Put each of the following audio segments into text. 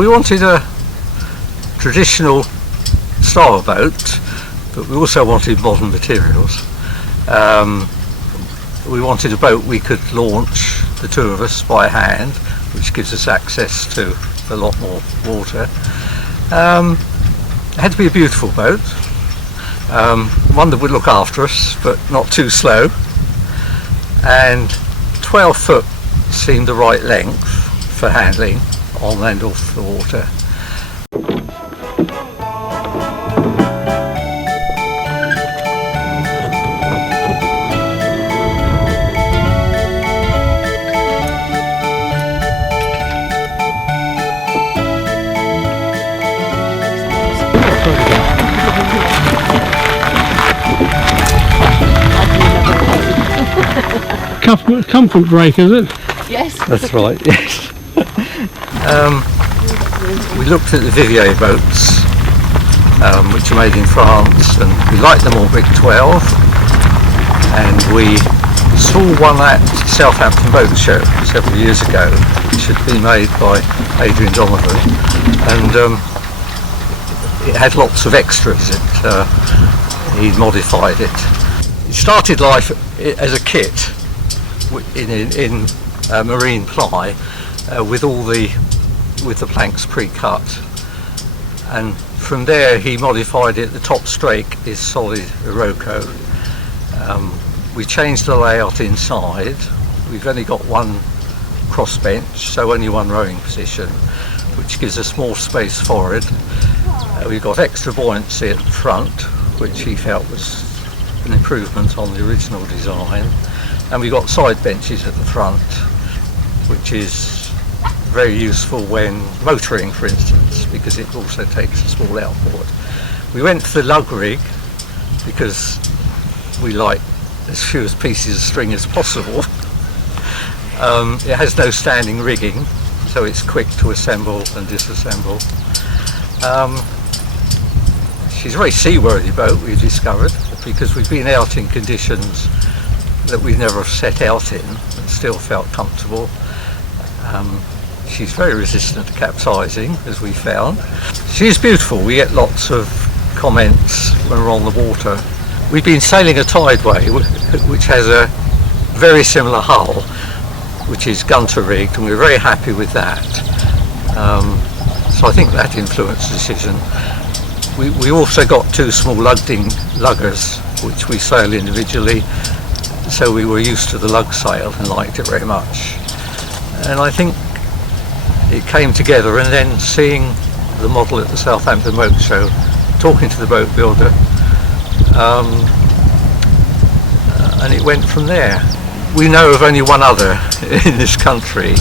we wanted a traditional style boat, but we also wanted modern materials. We wanted a boat we could launch, the two of us, by hand, which gives us access to a lot more water. It had to be a beautiful boat, one that would look after us, but not too slow. And 12 foot seemed the right length for handling on and off the water. Comfort break, is it? Yes. That's right, yes. We looked at the Vivier boats, which are made in France, and we liked the Morbic 12, and we saw one at Southampton Boat Show several years ago, which had been made by Adrian Donovan, and it had lots of extras. He'd modified it. It started life as a kit in marine ply, with the planks pre-cut, and from there he modified it. The top strake is solid Iroko. We changed the layout inside. We've only got one cross bench, so only one rowing position, which gives us more space forward. We've got extra buoyancy at the front, which he felt was an improvement on the original design. And we've got side benches at the front, which is very useful when motoring, for instance, because it also takes a small outboard. We went for the lug rig because we like as few pieces of string as possible. It has no standing rigging, so it's quick to assemble and disassemble. She's a very seaworthy boat, we discovered, because we've been out in conditions that we never set out in and still felt comfortable. She's very resistant to capsizing, as we found. She's beautiful. We get lots of comments when we're on the water. We've been sailing a tideway which has a very similar hull, which is gunter rigged, and we're very happy with that. So I think that influenced the decision. We also got two small luggers which we sail individually, so we were used to the lug sail and liked it very much. And I think it came together, and then seeing the model at the Southampton Boat Show, talking to the boat builder, and it went from there. We know of only one other in this country.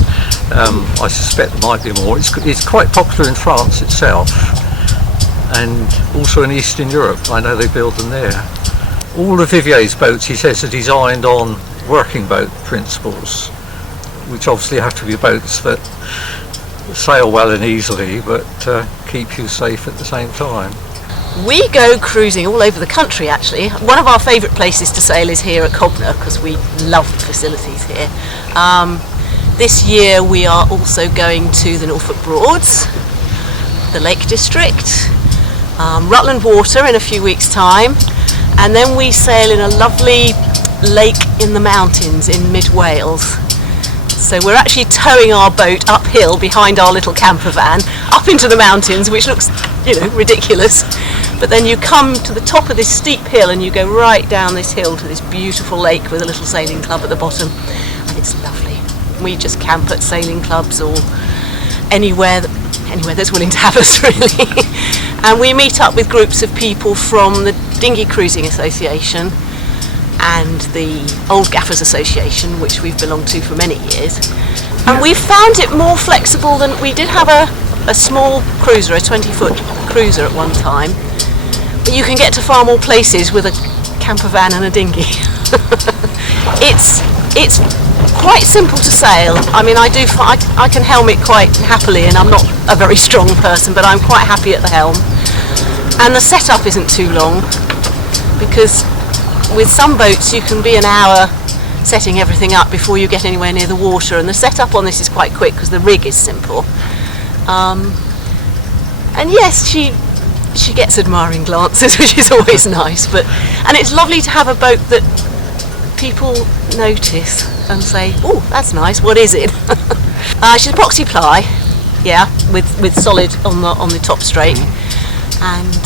I suspect there might be more. It's quite popular in France itself, and also in Eastern Europe. I know they build them there. All of Vivier's boats, he says, are designed on working boat principles, which obviously have to be boats that sail well and easily, but keep you safe at the same time. We go cruising all over the country, actually. One of our favourite places to sail is here at Cobner, because we love the facilities here. This year we are also going to the Norfolk Broads, the Lake District, Rutland Water in a few weeks' time, and then we sail in a lovely lake in the mountains in mid-Wales. So we're actually towing our boat uphill behind our little camper van up into the mountains, which looks, ridiculous. But then you come to the top of this steep hill and you go right down this hill to this beautiful lake with a little sailing club at the bottom, and it's lovely. We just camp at sailing clubs or anywhere that's willing to have us, really. And we meet up with groups of people from the Dinghy Cruising Association and the Old Gaffers Association, which we've belonged to for many years. And we found it more flexible than we did have a small cruiser, a 20-foot cruiser at one time. But you can get to far more places with a camper van and a dinghy. It's quite simple to sail. I mean, I can helm it quite happily, and I'm not a very strong person, but I'm quite happy at the helm. And the setup isn't too long, because with some boats you can be an hour setting everything up before you get anywhere near the water, and the setup on this is quite quick because the rig is simple. And yes, she gets admiring glances, which is always nice. And it's lovely to have a boat that people notice and say, "Oh, that's nice. What is it?" She's epoxy ply, yeah, with solid on the top straight. And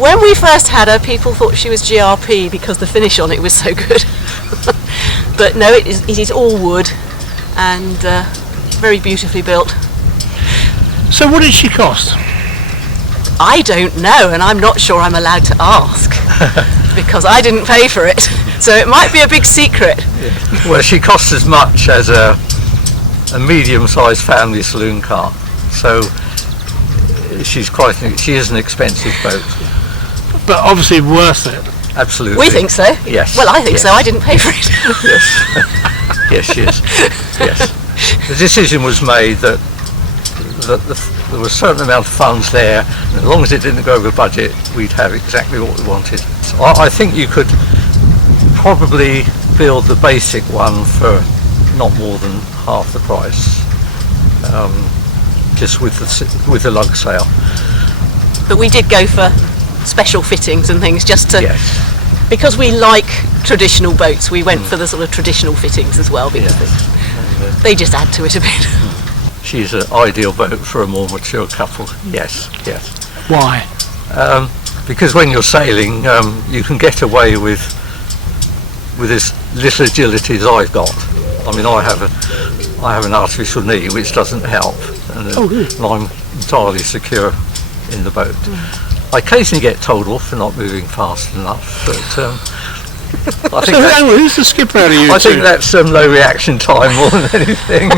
when we first had her, people thought she was GRP because the finish on it was so good. But no, it is all wood and very beautifully built. So what did she cost? I don't know, and I'm not sure I'm allowed to ask because I didn't pay for it. So it might be a big secret. Yeah. Well, she costs as much as a medium-sized family saloon car. So she is an expensive boat. But obviously worth it. Absolutely. We think so. Yes. Well, I think yes. so. I didn't pay for it. Yes. Yes, she is. Yes. The decision was made that there was a certain amount of funds there, and as long as it didn't go over budget, we'd have exactly what we wanted. So I think you could probably build the basic one for not more than half the price, just with the lug sail. But we did go for special fittings and things just to, Yes. because we like traditional boats, we went for the sort of traditional fittings as well because Yes. they just add to it a bit. She's an ideal boat for a more mature couple. Yes. Why? Because when you're sailing, you can get away with as little agility as I've got. I mean, I have an artificial knee which doesn't help, and I'm entirely secure in the boat. I occasionally get told off for not moving fast enough, but I think who's the skipper out of you I two? think that's low reaction time more than anything.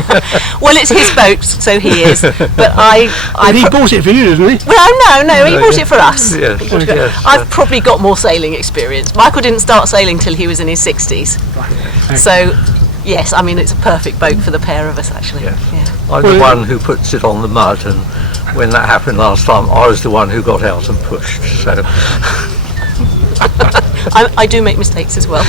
Well, it's his boat, so he is. But He bought it for you, didn't he? Well, no, he bought it for us. Yes, He bought it for- yes, I've probably got more sailing experience. Michael didn't start sailing till he was in his 60s. So, yes, I mean, it's a perfect boat for the pair of us, actually. Yes. Yeah. I'm the one who puts it on the mud, and when that happened last time, I was the one who got out and pushed. So I do make mistakes as well.